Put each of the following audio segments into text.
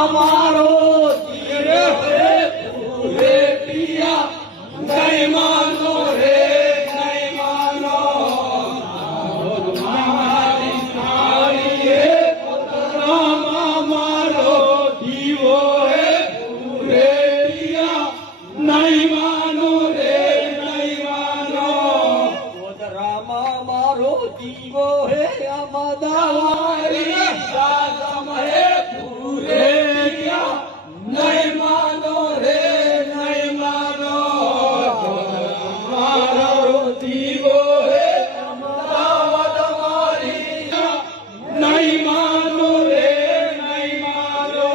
અમારો જીવે પૂરે પિયા નહીં માનો રે નહીં માનો મારી થાળી રામ અમારો જીવો હે પૂરે પિયા નહીં માનો રે નહીં માનો રામ અમારો જીવો હે અમદાવારી સાસમ હે પૂરે પિયા નહીં માનો રે નહીં માનો મારો જીવો હે અમદાવાદ મારી નહીં માનો રે નહીં માનો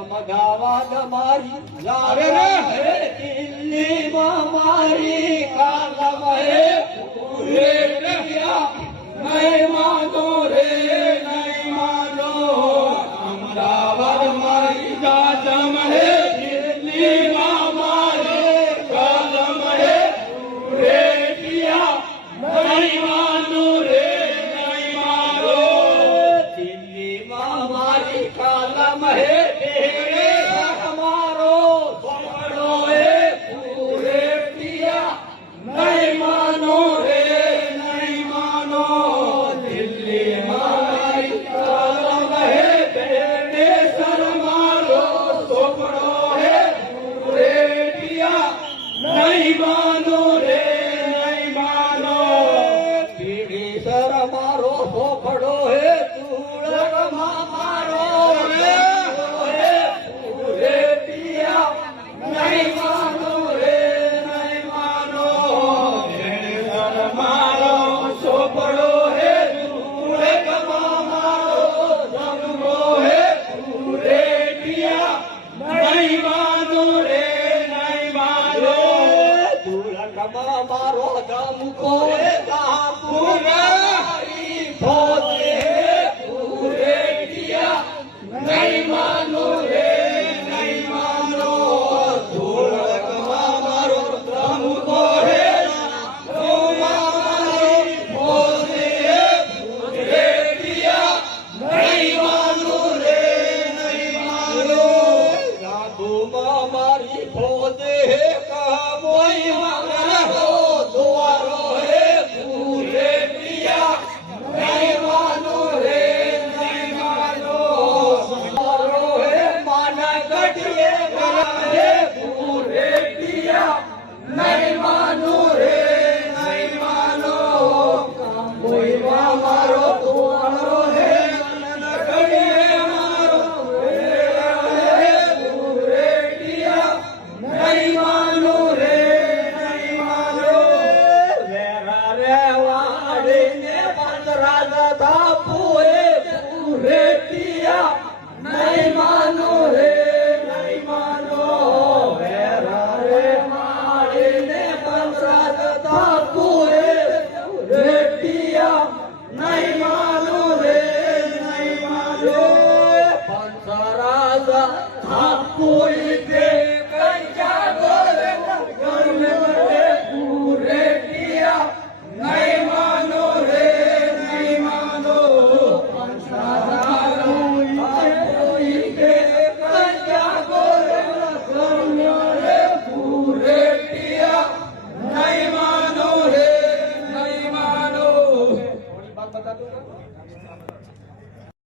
અમદાવાદ મારી લારે હે દિલ્હીમાં મારી કાલમ હે પૂરે પિયા નહીં માનો રે નહીં માનો અમદાવાદ મારી સાસમ હે દિલ્હીમાં મારી કાલમ હે પૂરે પિયા નહીં માનો રે નહીં માનો દિલ્હીમાં મારી કાલમ હે અમારો ભણો હે પૂરે પિયા નહીં માનો રે નહીં માનો દિલ્હીમાં મારી કાલમ હે બેનેસર મારો છોકરો હે પૂરે પિયા નહીં માનો રે નહીં માનો પીડીસર મારો છોકરો હે તુળકમાં મારો હે પૂરે પિયા નહીં માનો રે નહીં માનો બેનેસર મારો છોકરો હે તુળકમાં મારો જન્મો હે પૂરે પિયા નહીં માનો રે નહીં માનો તુળકમાં મારો જન્મો હે કાપુરારી ભોજે હે પૂરે પિયા નહીં માનો રે નહીં માનો તુળકમાં મારો જન્મો હે કાપુરારી ભોજે હે પૂરે પિયા નહીં માનો રે નહીં માનો જાદુમાં મારી ભોજે હે કાબોઈ મારો દ્વારો હે પૂરે પિયા નહીં માનો રે નહીં માનો મારો હે માના ગઢીએ હે પૂરે પિયા નહીં માનો રે નહીં માનો કાબોઈમાં મારો દ્વારો હે માના ગઢીએ મારો હે પૂરે પિયા નહીં માનો રે નહીં માનો વેરા રે વાડીને પંદરાજ બાપુ હે પૂરે પિયા નહીં માનો રે નહીં માનો વેરા રે વાડીને પંદરાજ બાપુ હે પૂરે પિયા નહીં માનો રે નહીં માનો પંદરાજ બાપુ